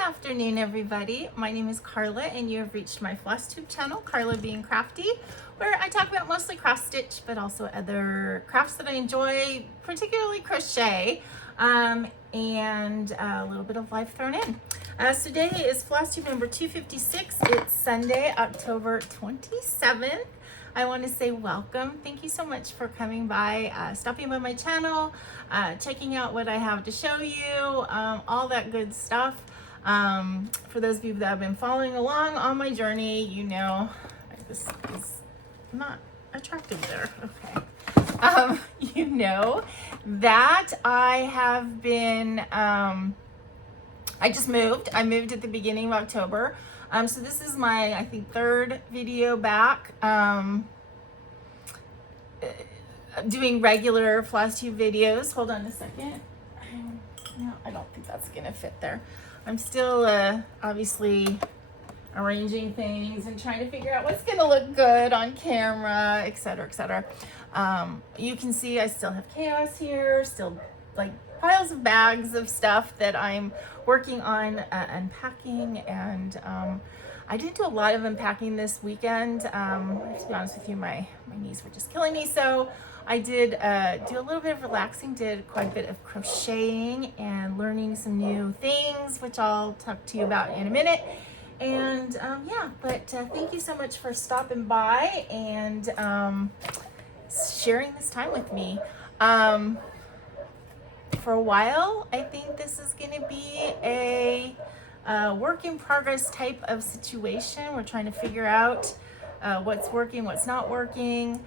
afternoon, everybody. My name is Karla, and you have reached my FlossTube channel, KarlaBeingCrafty, where I talk about mostly cross stitch, but also other crafts that I enjoy, particularly crochet, and a little bit of life thrown in. So today is FlossTube number 256. It's Sunday, October 27th. I want to say welcome. Thank you so much for coming by, stopping by my channel, checking out what I have to show you, all that good stuff. For those of you that have been following along on my journey, you know, this is not attractive there. Okay. You know that I have been, I just moved. I moved at the beginning of October. So this is my, I think, third video back, doing regular FlossTube videos. Hold on a second. No, I don't think that's gonna fit there. I'm still obviously arranging things and trying to figure out what's gonna look good on camera, etc., etc. You can see I still have chaos here, still like piles of bags of stuff that I'm working on unpacking, and I didn't do a lot of unpacking this weekend. To be honest with you, my knees were just killing me, so I did do a little bit of relaxing, did quite a bit of crocheting and learning some new things, which I'll talk to you about in a minute. And yeah, but thank you so much for stopping by and sharing this time with me. For a while, I think this is going to be a work in progress type of situation. We're trying to figure out what's working, what's not working.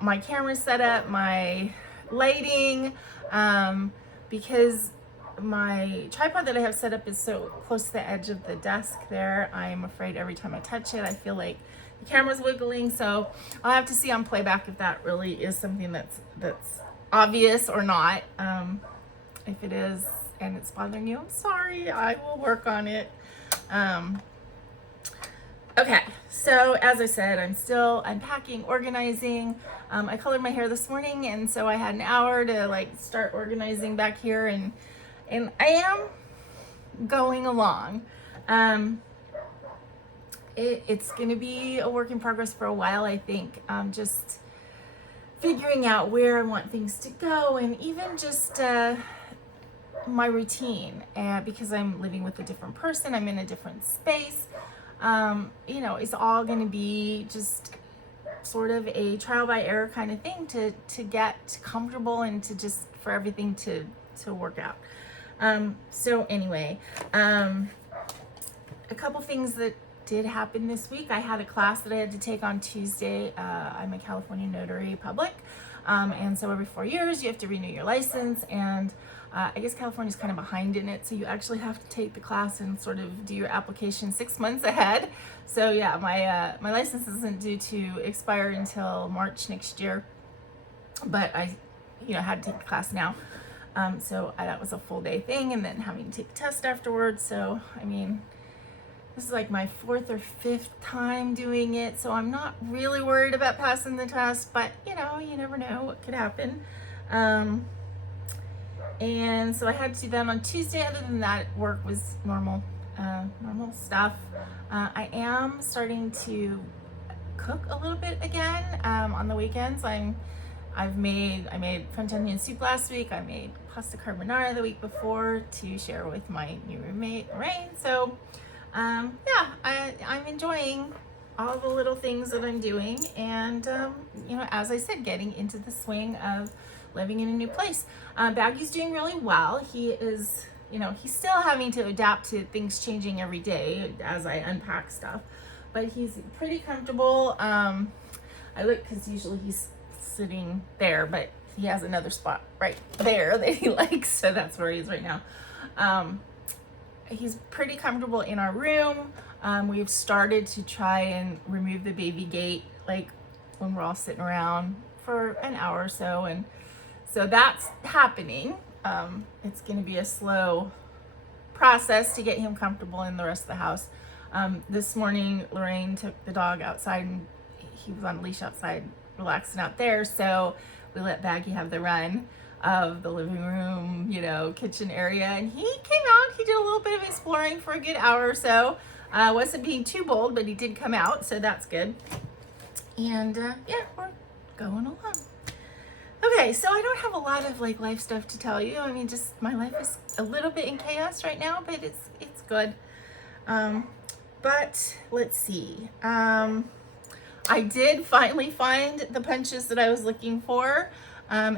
My camera setup, my lighting, because my tripod that I have set up is so close to the edge of the desk there, I'm afraid every time I touch it, I feel like the camera's wiggling. So I'll have to see on playback if that really is something that's obvious or not. If it is and it's bothering you, I'm sorry. I will work on it. Okay, so as I said, I'm still unpacking, organizing. I colored my hair this morning, and so I had an hour to like start organizing back here, and I am going along. It's gonna be a work in progress for a while, I think. Just figuring out where I want things to go, and even just my routine, because I'm living with a different person, I'm in a different space. You know, it's all going to be just sort of a trial by error kind of thing to get comfortable and to just for everything to work out. So anyway, a couple things that did happen this week. I had a class that I had to take on Tuesday. I'm a California notary public, and so every 4 years you have to renew your license, and I guess California's kind of behind in it, so you actually have to take the class and sort of do your application 6 months ahead. So yeah, my license isn't due to expire until March next year, but I, had to take the class now. So that was a full day thing, and then having to take the test afterwards. So I mean, this is like my 4th or 5th time doing it, so I'm not really worried about passing the test, but you never know what could happen. And so I had to do that on Tuesday. Other than that, work was normal stuff. I am starting to cook a little bit again on the weekends. I made French onion soup last week. I made pasta carbonara the week before to share with my new roommate, Lorraine. So yeah, I'm enjoying all the little things that I'm doing, and as I said, getting into the swing of living in a new place. Baggy's doing really well. He is, he's still having to adapt to things changing every day as I unpack stuff, but he's pretty comfortable. I look, because usually he's sitting there, but he has another spot right there that he likes, so that's where he is right now. He's pretty comfortable in our room. We've started to try and remove the baby gate, like when we're all sitting around for an hour or so, and so that's happening. It's going to be a slow process to get him comfortable in the rest of the house. This morning, Lorraine took the dog outside, and he was on a leash outside, relaxing out there, so we let Baggy have the run. of the living room, you know, kitchen area. And he came out, he did a little bit of exploring for a good hour or so. Wasn't being too bold, but he did come out, so that's good. And yeah, we're going along. Okay, so I don't have a lot of like life stuff to tell you. I mean, just my life is a little bit in chaos right now, but it's good. But let's see. I did finally find the punches that I was looking for.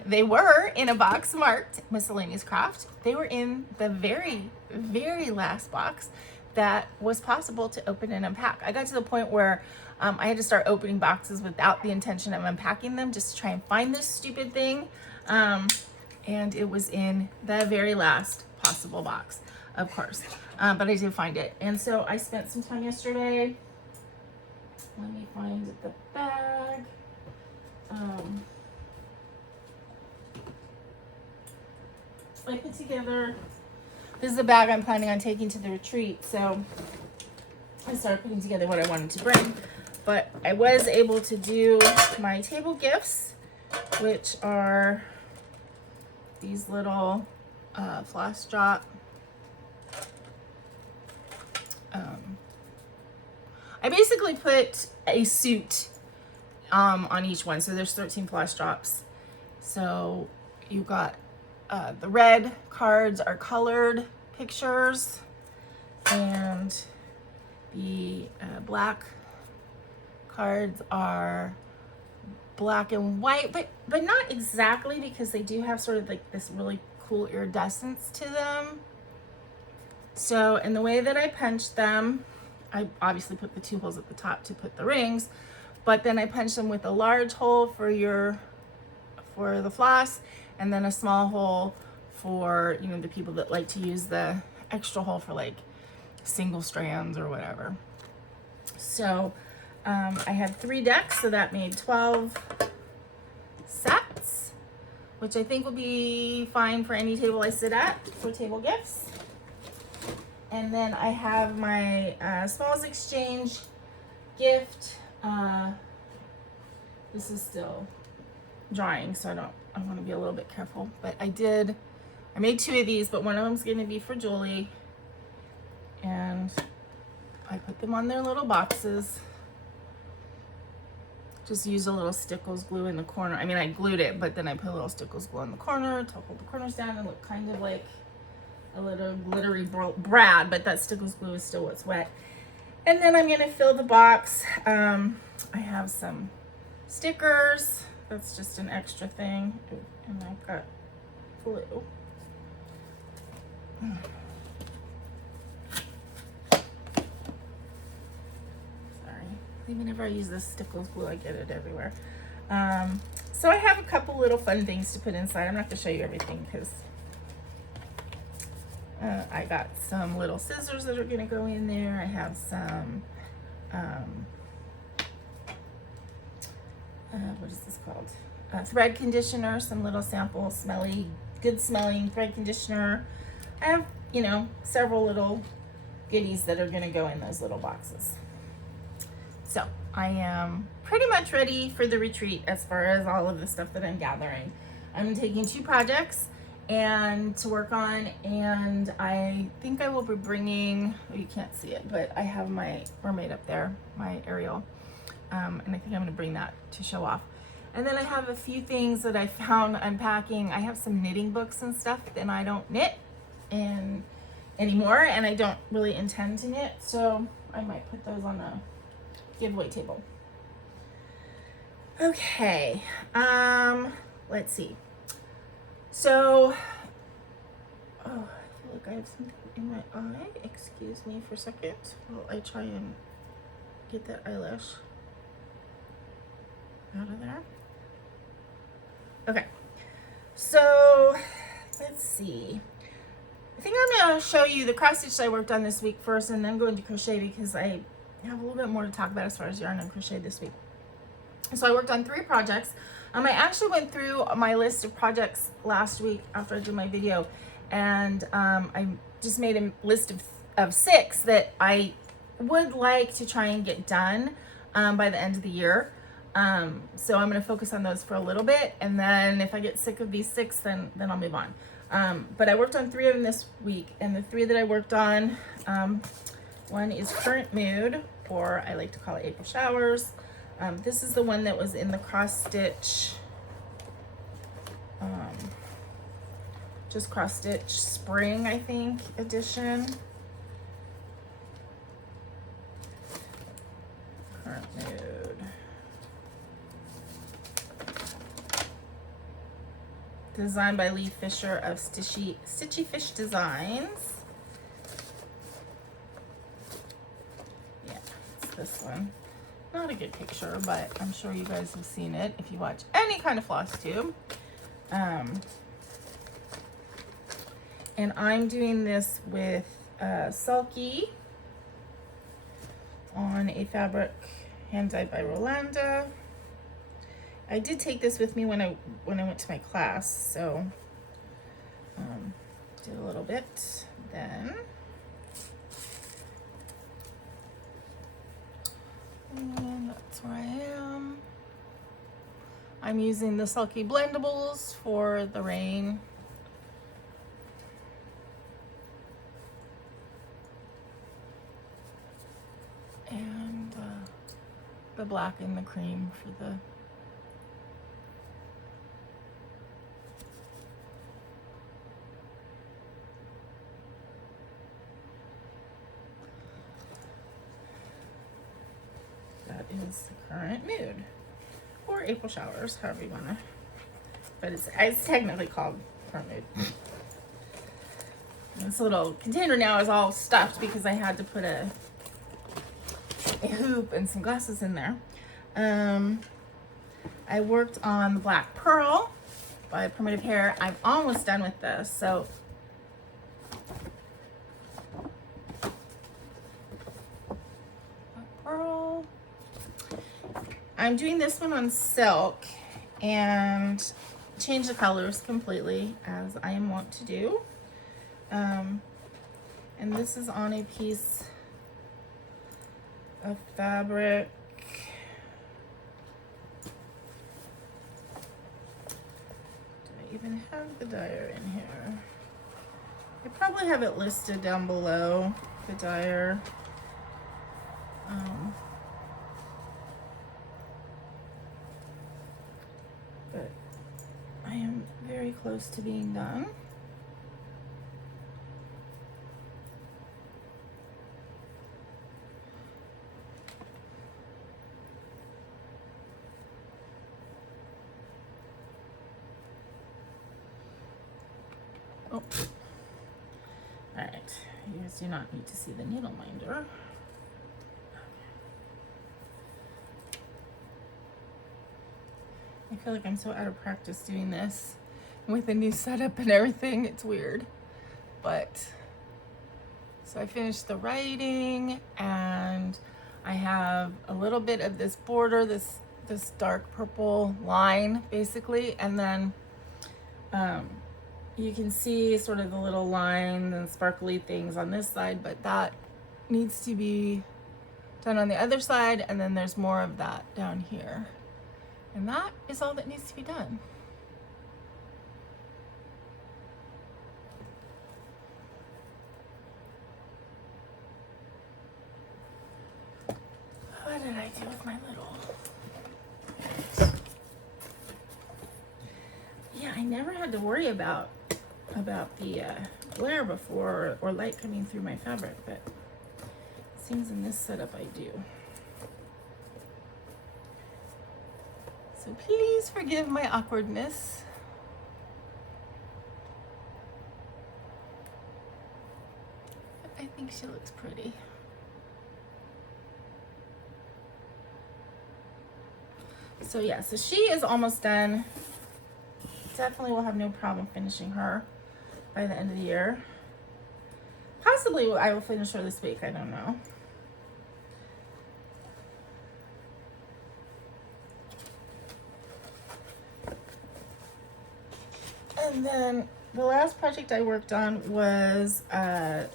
They were in a box marked miscellaneous craft. They were in the very, very last box that was possible to open and unpack. I got to the point where I had to start opening boxes without the intention of unpacking them, just to try and find this stupid thing. And it was in the very last possible box, of course. But I did find it. And so I spent some time yesterday. Let me find the bag. I put together, this is the bag I'm planning on taking to the retreat, so I started putting together what I wanted to bring. But I was able to do my table gifts, which are these little floss drop. I basically put a suit on each one, so there's 13 floss drops. So you got the red cards are colored pictures, and the black cards are black and white, but not exactly, because they do have sort of like this really cool iridescence to them. So, and the way that I punched them, I obviously put the 2 holes at the top to put the rings, but then I punched them with a large hole for the floss, and then a small hole for, you know, the people that like to use the extra hole for like single strands or whatever. So I had 3 decks, so that made 12 sets, which I think will be fine for any table I sit at for table gifts. And then I have my Smalls Exchange gift. This is still drying, so I want to be a little bit careful. But I made 2 of these, but one of them's going to be for Julie. And I put them on their little boxes. Just used a little Stickles glue in the corner. I mean, I glued it, but then I put a little Stickles glue in the corner to hold the corners down and look kind of like a little glittery brad, but that Stickles glue is still what's wet. And then I'm gonna fill the box. I have some stickers. That's just an extra thing. And I've got glue. Whenever I use this Stickles glue, I get it everywhere. So I have a couple little fun things to put inside. I'm not going to show you everything because I got some little scissors that are going to go in there. I have some, what is this called? Thread conditioner, some little sample good smelling thread conditioner. I have, you know, several little goodies that are going to go in those little boxes. So I am pretty much ready for the retreat as far as all of the stuff that I'm gathering. I'm taking 2 projects and to work on, and I think I will be bringing, well, you can't see it, but I have my mermaid up there, my Ariel, and I think I'm going to bring that to show off. And then I have a few things that I found unpacking. I have some knitting books and stuff, and I don't knit anymore, and I don't really intend to knit, so I might put those on a giveaway table. Okay, let's see. So, oh, I feel like I have something in my eye. Excuse me for a second while I try and get that eyelash out of there. Okay, so let's see. I think I'm going to show you the cross stitch I worked on this week first, and then go into crochet because I have a little bit more to talk about as far as yarn and crochet this week. So I worked on 3 projects. I actually went through my list of projects last week after I did my video, and I just made a list of 6 that I would like to try and get done by the end of the year. So I'm going to focus on those for a little bit, and then if I get sick of these 6, then I'll move on. But I worked on 3 of them this week, and the 3 that I worked on, one is Current Mood, or I like to call it April Showers. This is the one that was in the cross stitch, just cross stitch spring, I think, edition. Current Mood. Designed by Lee Fisher of Stitchy Fish Designs. Yeah, it's this one. Not a good picture, but I'm sure you guys have seen it if you watch any kind of FlossTube. And I'm doing this with Sulky on a fabric hand dyed by Rolanda. I did take this with me when I went to my class, so did a little bit then. And that's where I am. I'm using the Sulky Blendables for the rain. And the black and the cream for the is the Current Mood, or April Showers, however you want to, but it's technically called Current Mood. This little container now is all stuffed because I had to put a hoop and some glasses in there. I worked on the Black Pearl by Primitive Hair. I'm almost done with this, so Black Pearl. I'm doing this one on silk and change the colors completely, as I am wont to do. And this is on a piece of fabric. Do I even have the dyer in here? I probably have it listed down below, the dyer. But I am very close to being done. Oh, all right, you guys do not need to see the needle minder. I feel like I'm so out of practice doing this with a new setup and everything. It's weird, but so I finished the writing, and I have a little bit of this border, this dark purple line basically, and then you can see sort of the little lines and sparkly things on this side, but that needs to be done on the other side, and then there's more of that down here. And that is all that needs to be done. What did I do with my little... Yeah, I never had to worry about the glare before, or light coming through my fabric, but it seems in this setup I do. So please forgive my awkwardness. But I think she looks pretty. So yeah, so she is almost done. Definitely will have no problem finishing her by the end of the year. Possibly I will finish her this week, I don't know. And then the last project I worked on was by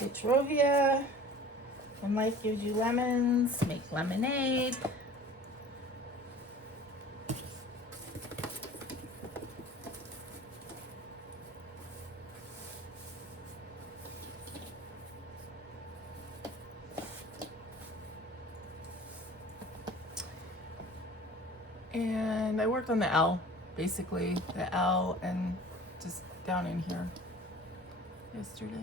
Stitch Rovia. When life gives you lemons, make lemonade. And I worked on the L, basically, the L and just down in here yesterday.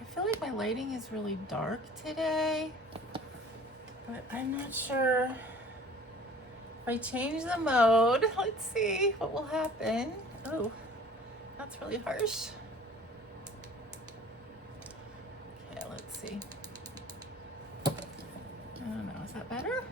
I feel like my lighting is really dark today, but I'm not sure. If I change the mode, let's see what will happen. Oh, that's really harsh. Okay, let's see. I don't know, is that better?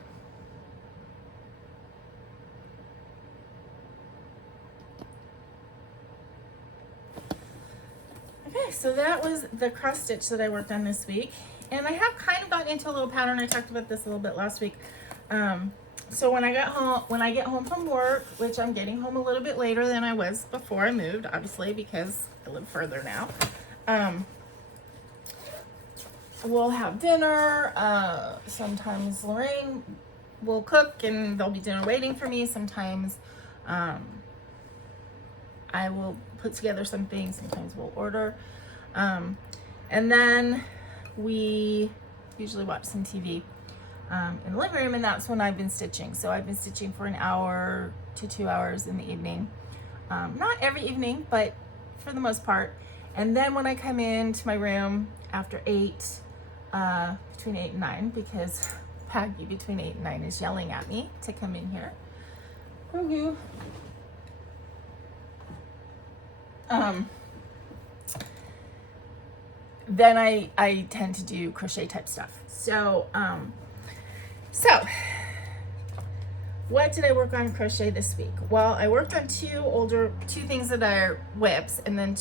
Okay, so that was the cross stitch that I worked on this week. And I have kind of gotten into a little pattern. I talked about this a little bit last week. So when I get home from work, which I'm getting home a little bit later than I was before I moved, obviously, because I live further now. We'll have dinner. Sometimes Lorraine will cook and there'll be dinner waiting for me. Sometimes I will put together something. Sometimes we'll order. And then we usually watch some TV in the living room, and that's when I've been stitching. So I've been stitching for an hour to 2 hours in the evening. Not every evening, but for the most part. And then when I come into my room after 8, between 8 and 9, because Peggy between 8 and 9 is yelling at me to come in here. Woo-hoo. Then I tend to do crochet type stuff. So what did I work on crochet this week? Well, I worked on two things that are whips, and then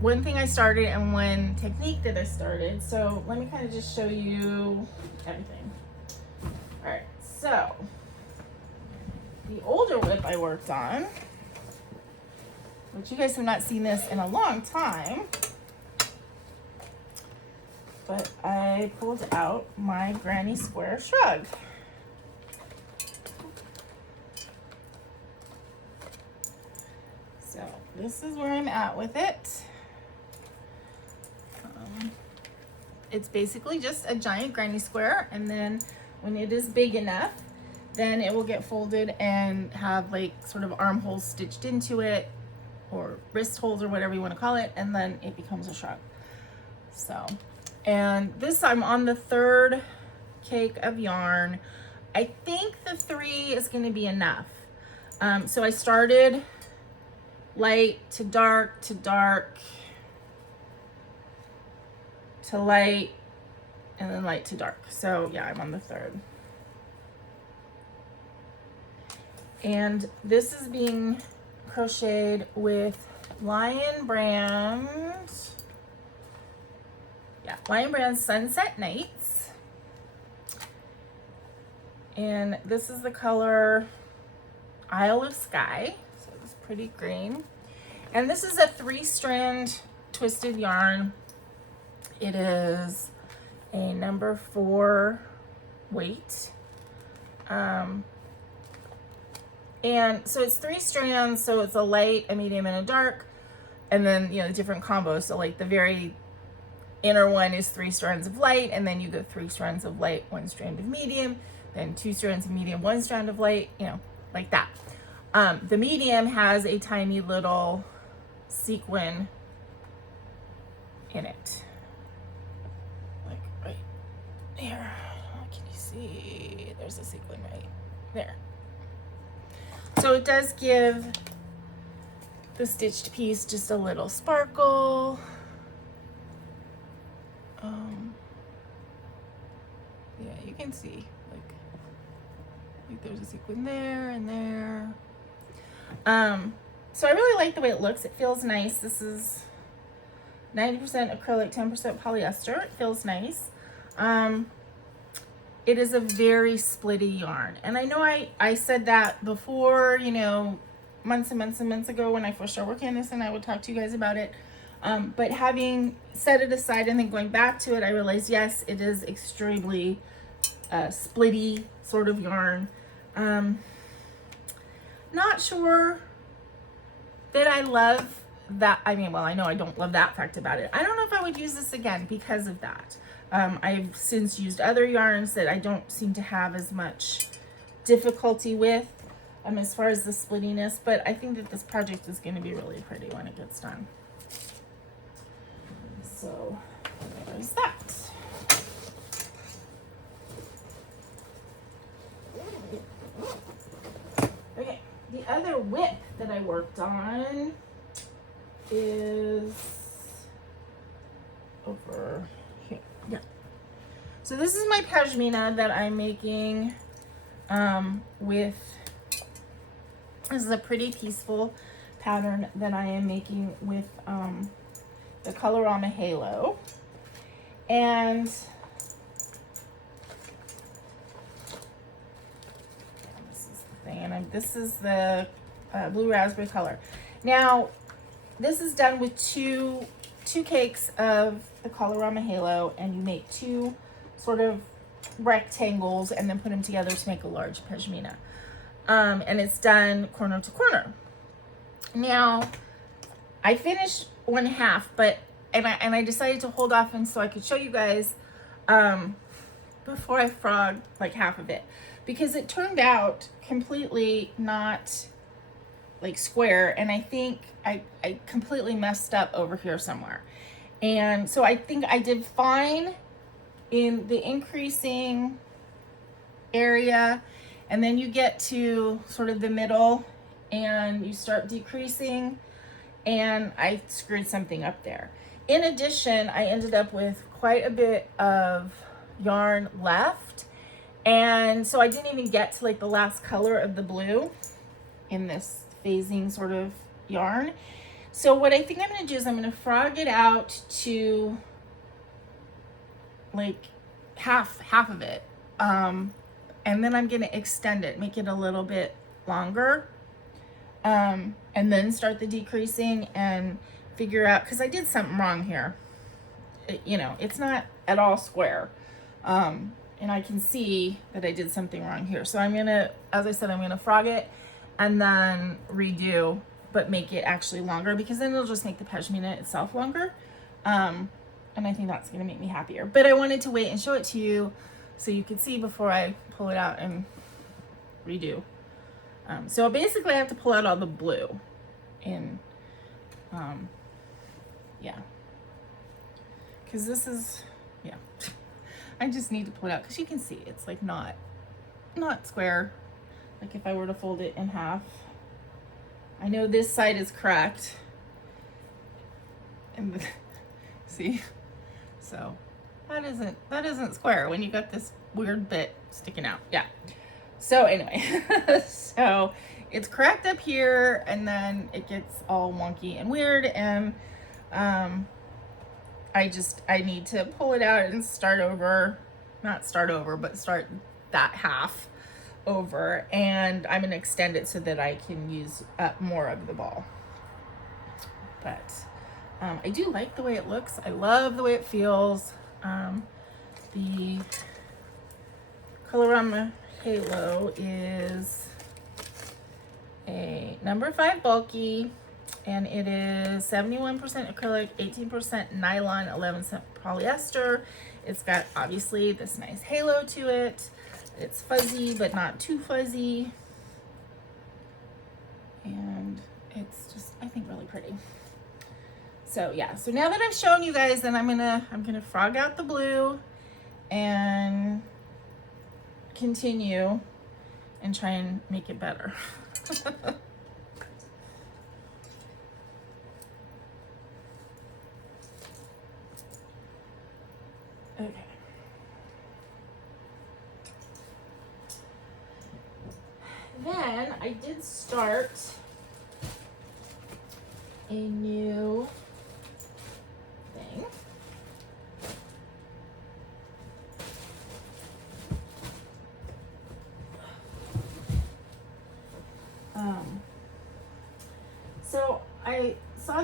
one thing I started and one technique that I started. So let me kind of just show you everything. All right, so the older whip I worked on, which you guys have not seen this in a long time, but I pulled out my Granny Square Shrug. So this is where I'm at with it. It's basically just a giant granny square, and then when it is big enough, then it will get folded and have like sort of armholes stitched into it, or wrist holes, or whatever you want to call it, and then it becomes a shrug. So, and this, I'm on the 3rd cake of yarn. I think the 3 is going to be enough. So I started light to dark to dark to light, and then light to dark. So yeah, I'm on the 3rd. And this is being crocheted with Lion Brand. Yeah, Lion Brand Sunset Nights. And this is the color Isle of Skye. So it's pretty green. And this is a 3-strand twisted yarn. It is a number 4 weight. And so it's 3 strands, so it's a light, a medium, and a dark. And then, you know, different combos. So like the very inner one is 3 strands of light, and then you go 3 strands of light, 1 strand of medium, then 2 strands of medium, 1 strand of light, you know, like that. The medium has a tiny little sequin in it. Like right here. Can you see? There's a sequin right there. So it does give the stitched piece just a little sparkle. Yeah, you can see like there's a sequin there and there. So I really like the way it looks. It feels nice. This is 90% acrylic, 10% polyester. It feels nice. it is a very splitty yarn. And I know I said that before, you know, months and months and months ago when I first started working on this, and I would talk to you guys about it. But having set it aside and then going back to it, I realized, yes, it is extremely splitty sort of yarn. Not sure that I love that. I mean, well, I know I don't love that fact about it. I don't know if I would use this again because of that. I've since used other yarns that I don't seem to have as much difficulty with as far as the splittiness, but I think that this project is going to be really pretty when it gets done. So there's that. Okay, the other whip that I worked on is over here. Yeah. So this is my pashmina that I'm making with, this is a pretty peaceful pattern that I am making with the Colorama Halo. And this is the thing, and this is the blue raspberry color. Now, this is done with two cakes of the Colorama Halo, and you make two sort of rectangles and then put them together to make a large pashmina. And it's done corner to corner. Now, I finished one half, but and I decided to hold off and so I could show you guys before I frog like half of it, because it turned out completely not like square, and I think I completely messed up over here somewhere. And so I think I did fine in the increasing area, and then you get to sort of the middle and you start decreasing, and I screwed something up there. In addition, I ended up with quite a bit of yarn left, and so I didn't even get to like the last color of the blue in this phasing sort of yarn. So what I think I'm going to do is I'm going to frog it out to like half of it, and then I'm going to extend it, make it a little bit longer, and then start the decreasing and figure out, because I did something wrong here. You know, it's not at all square, and I can see that I did something wrong here. So I'm going to, as I said, I'm going to frog it and then redo, but make it actually longer, because then it'll just make the pashmina itself longer. And I think that's going to make me happier. But I wanted to wait and show it to you so you could see before I pull it out and redo. So basically I have to pull out all the blue in, yeah, because this is, yeah, I just need to pull it out because you can see it's like not square. Like if I were to fold it in half, I know this side is correct, and see, so that isn't square when you got this weird bit sticking out. Yeah. So anyway, so it's cracked up here, and then it gets all wonky and weird, and I need to pull it out and start over, not start over, but start that half over, and I'm gonna extend it so that I can use up more of the ball. But I do like the way it looks. I love the way it feels. The Colorama Halo is a number 5 bulky, and it is 71% acrylic, 18% nylon, 11% polyester. It's got obviously this nice halo to it. It's fuzzy, but not too fuzzy. And it's just, I think, really pretty. So yeah, so now that I've shown you guys, then I'm gonna frog out the blue and continue and try and make it better. Okay. Then I did start a new thing.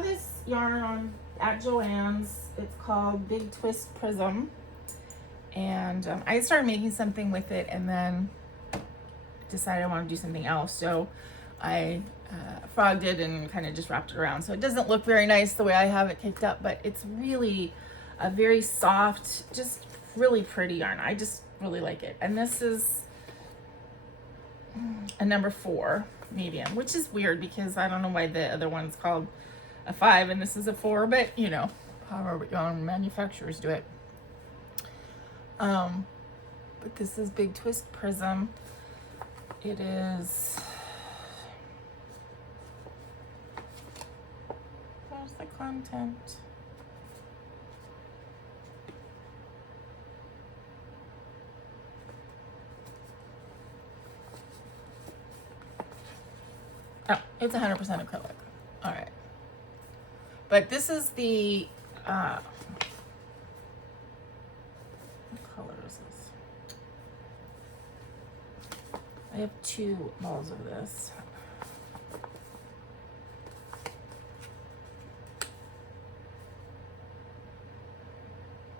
saw this yarn at Joann's. It's called Big Twist Prism. And I started making something with it and then decided I want to do something else. So I frogged it and kind of just wrapped it around. So it doesn't look very nice the way I have it caked up, but it's really a very soft, just really pretty yarn. I just really like it. And this is a number 4 medium, which is weird because I don't know why the other one's called a 5 and this is a 4, but you know, however yarn manufacturers do it. But this is Big Twist Prism. It is, where's the content? Oh, it's 100% acrylic. All right. But this is the, what color is this? I have 2 balls of this.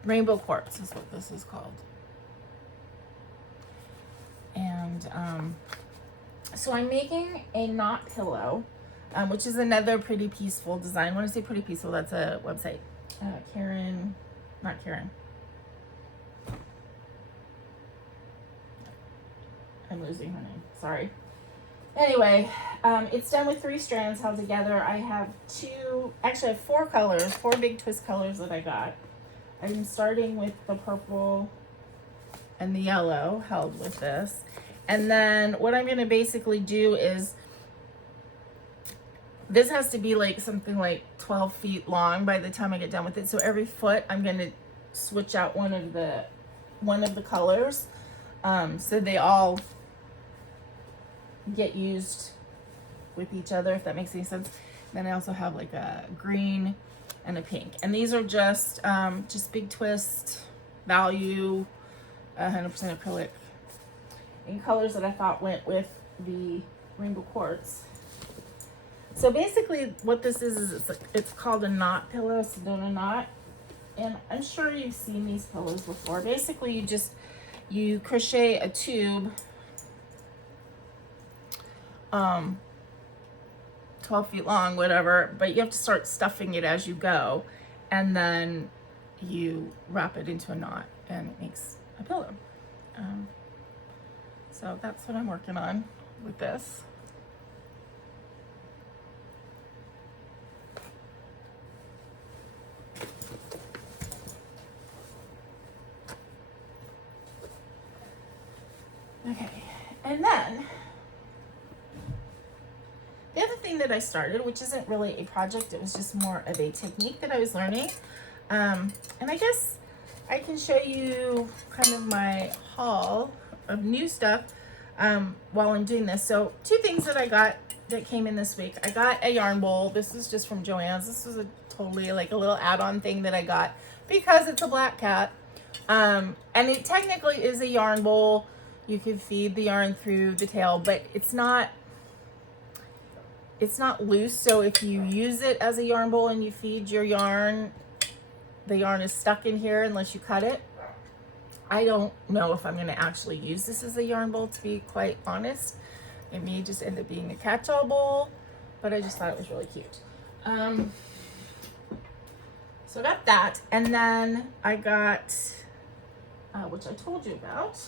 Rainbow Quartz is what this is called. And so I'm making a knot pillow, which is another Pretty Peaceful design. When I say Pretty Peaceful, that's a website. Karen, not Karen. I'm losing her name, sorry. Anyway, it's done with 3 strands held together. I have 4 colors, 4 big twist colors that I got. I'm starting with the purple and the yellow held with this. And then what I'm gonna basically do is, this has to be like something like 12 feet long by the time I get done with it. So every foot I'm gonna switch out one of the colors. So they all get used with each other, if that makes any sense. Then I also have like a green and a pink, and these are just Big Twist value, 100% acrylic, in colors that I thought went with the Rainbow Quartz. So basically what this is it's called a knot pillow, Sedona knot, and I'm sure you've seen these pillows before. Basically you crochet a tube 12 feet long, whatever, but you have to start stuffing it as you go, and then you wrap it into a knot and it makes a pillow. So that's what I'm working on with this. Okay, and then the other thing that I started, which isn't really a project, it was just more of a technique that I was learning. And I guess I can show you kind of my haul of new stuff while I'm doing this. So 2 things that I got that came in this week. I got a yarn bowl. This is just from Joann's. This was a totally like a little add-on thing that I got because it's a black cat. And it technically is a yarn bowl. You could feed the yarn through the tail, but it's not loose. So if you use it as a yarn bowl and you feed your yarn, the yarn is stuck in here unless you cut it. I don't know if I'm going to actually use this as a yarn bowl, to be quite honest. It may just end up being a catch-all bowl, but I just thought it was really cute. So I got that, and then I got, which I told you about,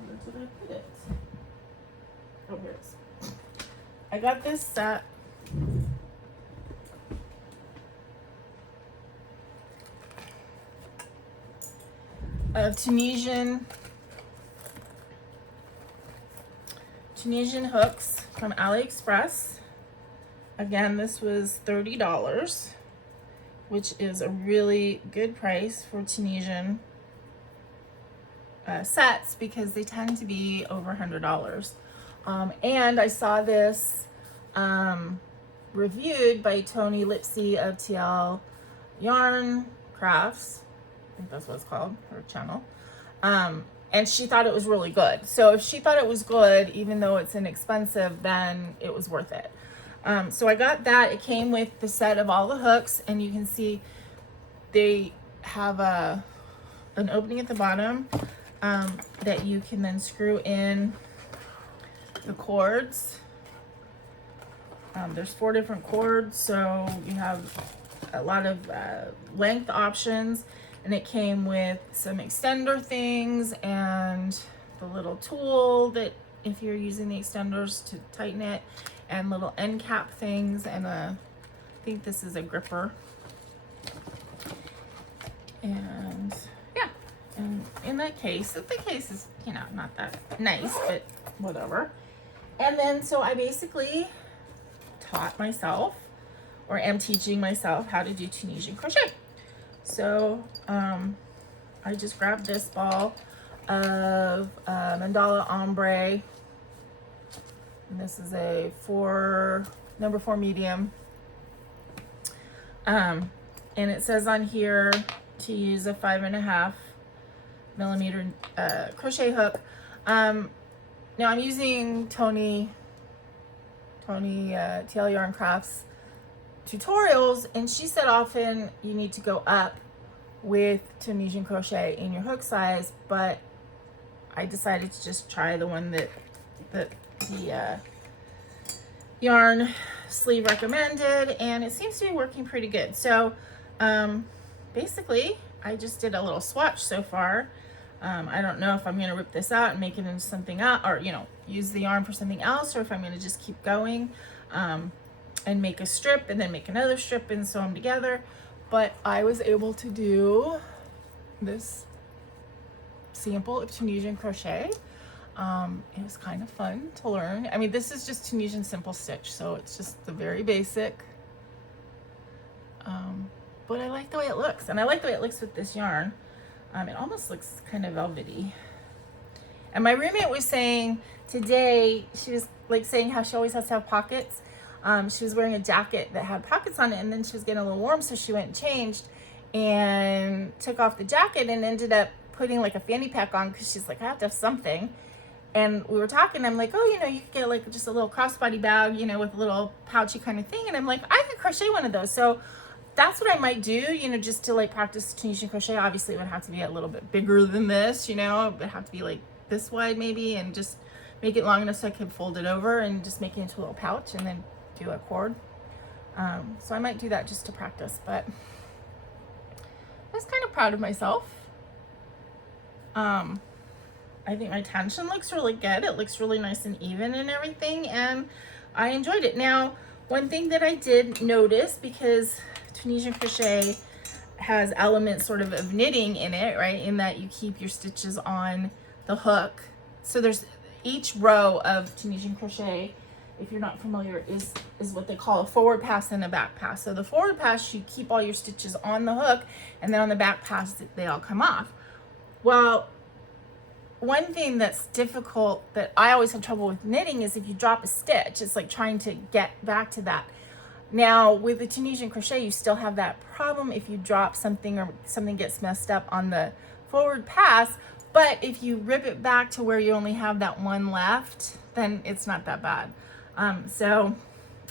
where did I put it? Oh, here it is. I got this set of Tunisian hooks from AliExpress. Again, this was $30, which is a really good price for Tunisian sets because they tend to be over $100. And I saw this reviewed by Tony Lipsy of TL Yarn Crafts. I think that's what it's called, her channel. And she thought it was really good. So if she thought it was good, even though it's inexpensive, then it was worth it. So I got that. It came with the set of all the hooks, and you can see they have an opening at the bottom that you can then screw in the cords. There's 4 different cords, so you have a lot of length options, and it came with some extender things and the little tool that if you're using the extenders to tighten it, and little end cap things, and I think this is a gripper. And yeah, and in that case, the case is, you know, not that nice, but whatever. And then so I basically taught myself, or am teaching myself, how to do Tunisian crochet. So I just grabbed this ball of mandala ombre, and this is a number 4 medium, and it says on here to use a 5.5 millimeter crochet hook. Now I'm using Tony TL Yarn Crafts tutorials, and she said often you need to go up with Tunisian crochet in your hook size, but I decided to just try the one that the yarn sleeve recommended, and it seems to be working pretty good. So basically I just did a little swatch so far. I don't know if I'm going to rip this out and make it into something else, or, you know, use the yarn for something else, or if I'm going to just keep going and make a strip and then make another strip and sew them together. But I was able to do this sample of Tunisian crochet. It was kind of fun to learn. I mean, this is just Tunisian simple stitch, so it's just the very basic. But I like the way it looks, and I like the way it looks with this yarn. It almost looks kind of velvety. And my roommate was saying today, she was like saying how she always has to have pockets. She was wearing a jacket that had pockets on it, and then she was getting a little warm, so she went and changed and took off the jacket and ended up putting like a fanny pack on, because she's like, I have to have something. And we were talking, I'm like, oh, you know, you could get like just a little crossbody bag, you know, with a little pouchy kind of thing. And I'm like, I could crochet one of those. So that's what I might do, you know, just to like practice Tunisian crochet. Obviously it would have to be a little bit bigger than this, you know, it would have to be like this wide maybe, and just make it long enough so I could fold it over and just make it into a little pouch and then do a cord. So I might do that just to practice, but I was kind of proud of myself. I think my tension looks really good. It looks really nice and even and everything, and I enjoyed it. Now, one thing that I did notice, because Tunisian crochet has elements sort of knitting in it, right? In that you keep your stitches on the hook. So there's each row of Tunisian crochet, if you're not familiar, is what they call a forward pass and a back pass. So the forward pass, you keep all your stitches on the hook, and then on the back pass, they all come off. Well, one thing that's difficult that I always have trouble with knitting is if you drop a stitch, it's like trying to get back to that. Now with the Tunisian crochet, you still have that problem if you drop something or something gets messed up on the forward pass, but if you rip it back to where you only have that one left, then it's not that bad. So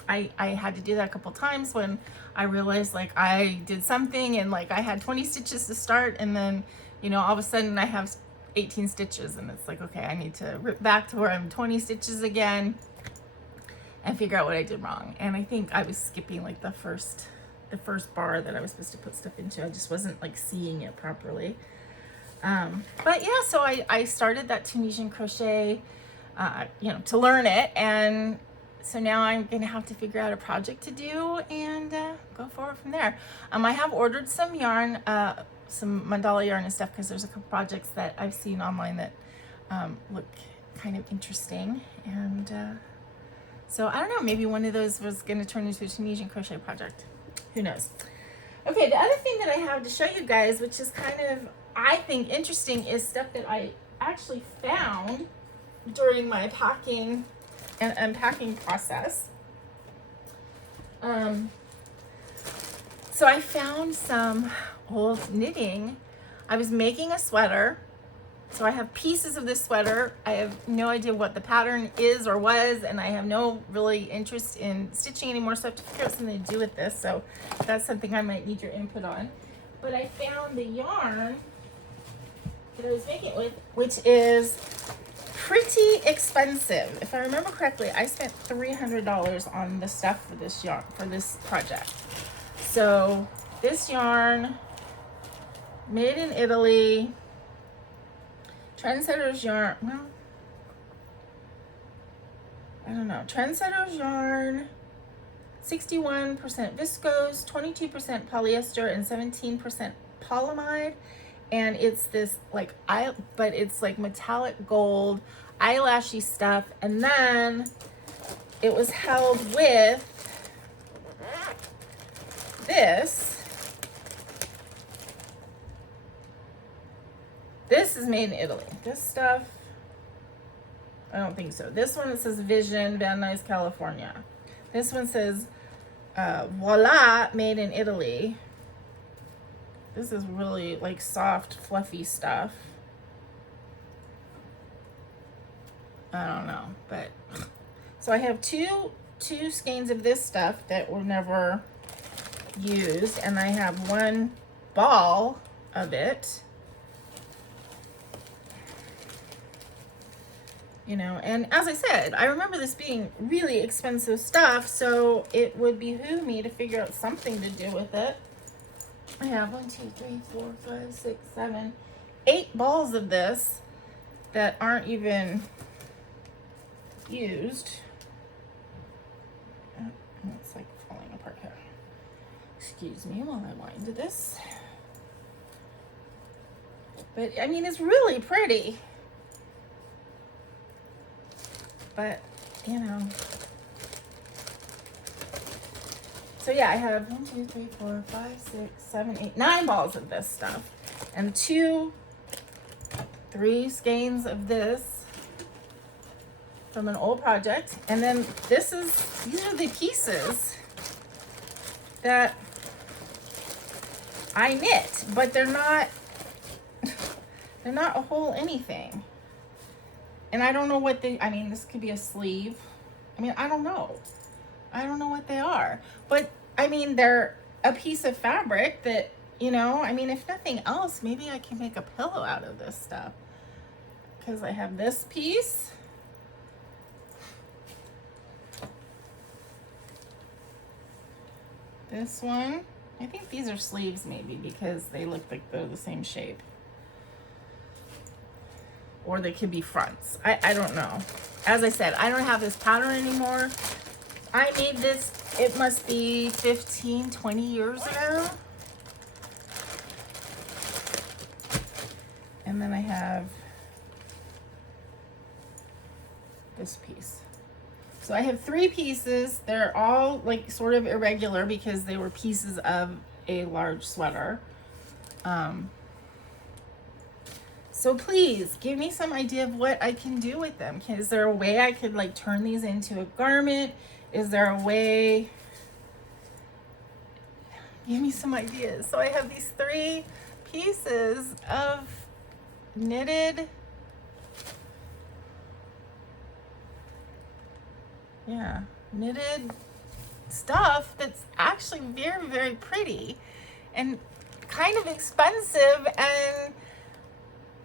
I had to do that a couple times when I realized like I did something and like I had 20 stitches to start, and then, you know, all of a sudden I have 18 stitches, and it's like, okay, I need to rip back to where I'm 20 stitches again and figure out what I did wrong. And I think I was skipping like the first bar that I was supposed to put stuff into. I just wasn't like seeing it properly. But yeah, so I started that Tunisian crochet, you know, to learn it, and so now I'm gonna have to figure out a project to do and go forward from there. I have ordered some yarn, some mandala yarn and stuff, because there's a couple projects that I've seen online that look kind of interesting, and so I don't know, maybe one of those was going to turn into a Tunisian crochet project, who knows. Okay, the other thing that I have to show you guys, which is kind of, I think, interesting, is stuff that I actually found during my packing and unpacking process. So I found some old knitting. I was making a sweater, So I have pieces of this sweater. I have no idea what the pattern is or was, and I have no really interest in stitching anymore, so I have to figure out something to do with this. So that's something I might need your input on. But I found the yarn that I was making it with, which is pretty expensive. If I remember correctly, I spent $300 on the stuff for this yarn, for this project. So this yarn, made in Italy, Trendsetter's yarn, well, I don't know, Trendsetter's yarn, 61% viscose, 22% polyester, and 17% polyamide. And it's this like, but it's like metallic gold, eyelashy stuff. And then it was held with this. This is made in Italy. This stuff, I don't think so. This one, it says Vision, Van Nuys, California. This one says Voila, made in Italy. This is really like soft, fluffy stuff. I don't know, but so I have two skeins of this stuff that were never used, and I have one ball of it. You know, and as I said, I remember this being really expensive stuff, so it would behoove me to figure out something to do with it. I have 1, 2, 3, 4, 5, 6, 7, 8 balls of this that aren't even used. Oh, it's like falling apart here. Excuse me while I wind this. But I mean, it's really pretty. But, you know. So yeah, I have 1, 2, 3, 4, 5, 6, 7, 8, 9 balls of this stuff. And 2, 3 skeins of this from an old project. And then these are the pieces that I knit, but they're not a whole anything. And I don't know what I mean, this could be a sleeve. I mean, I don't know. I don't know what they are. But, I mean, they're a piece of fabric that, you know, I mean, if nothing else, maybe I can make a pillow out of this stuff. Because I have this piece. This one. I think these are sleeves maybe because they look like they're the same shape. Or they could be fronts. I don't know. As I said, I don't have this pattern anymore. I made this, it must be 15, 20 years ago. And then I have this piece. So I have 3 pieces. They're all like sort of irregular because they were pieces of a large sweater. So please give me some idea of what I can do with them. Is there a way I could like turn these into a garment? Is there a way? Give me some ideas. So I have these 3 pieces of knitted, knitted stuff that's actually very, very pretty and kind of expensive, and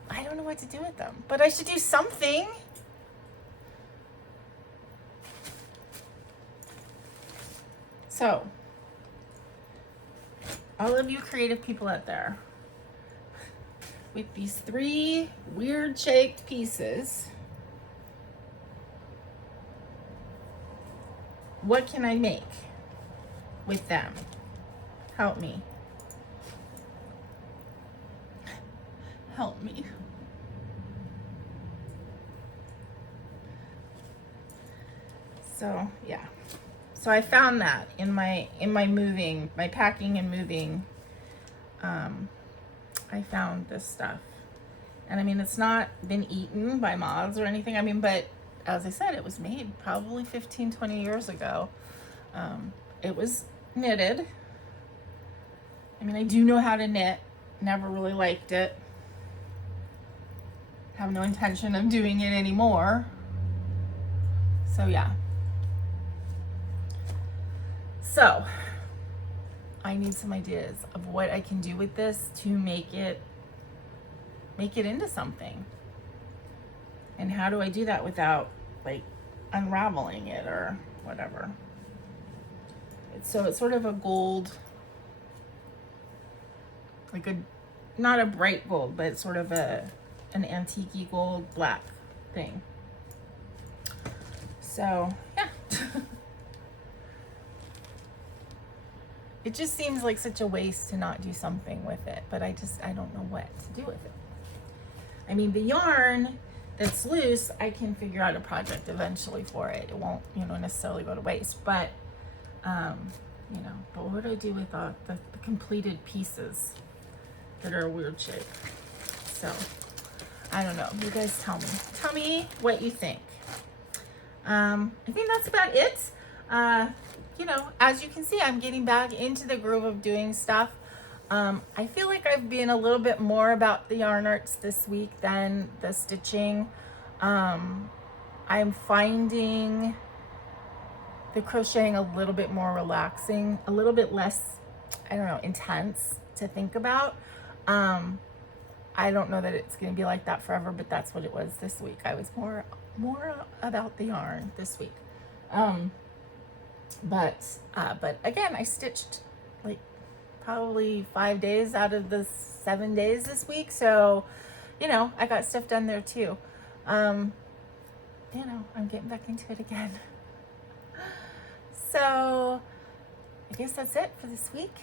I don't know what to do with them, but I should do something. So, all of you creative people out there, with these 3 weird shaped pieces, what can I make with them? Help me. Help me. So yeah, so I found that in my moving, my packing and moving, I found this stuff, and I mean, it's not been eaten by moths or anything. I mean, but as I said, it was made probably 15, 20 years ago. It was knitted. I mean, I do know how to knit, never really liked it. have no intention of doing it anymore. So yeah. So I need some ideas of what I can do with this to make it into something. And how do I do that without like unraveling it or whatever? So it's sort of a gold, like not a bright gold, but it's sort of an antique gold black thing. So yeah. It just seems like such a waste to not do something with it, but I don't know what to do with it. I mean, the yarn that's loose, I can figure out a project eventually for it. It won't, necessarily go to waste, but, but what do I do with the completed pieces that are a weird shape? So, I don't know. You guys tell me. Tell me what you think. I think that's about it. As you can see, I'm getting back into the groove of doing stuff. I feel like I've been a little bit more about the yarn arts this week than the stitching. I'm finding the crocheting a little bit more relaxing, a little bit less, intense to think about. I don't know that it's going to be like that forever, but that's what it was this week. I was more about the yarn this week. But again, I stitched like probably 5 days out of the 7 days this week. So, I got stuff done there too. I'm getting back into it again. So I guess that's it for this week.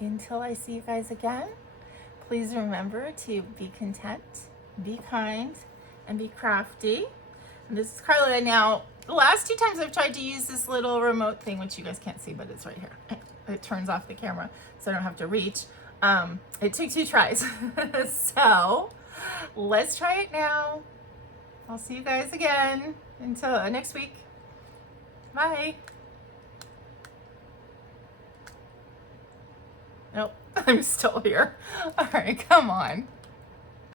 Until I see you guys again, please remember to be content, be kind, and be crafty. And this is Karla. Now, the last 2 times I've tried to use this little remote thing, which you guys can't see, but it's right here. It turns off the camera so I don't have to reach. It took 2 tries. So let's try it now. I'll see you guys again until next week. Bye. Nope, I'm still here. All right, come on.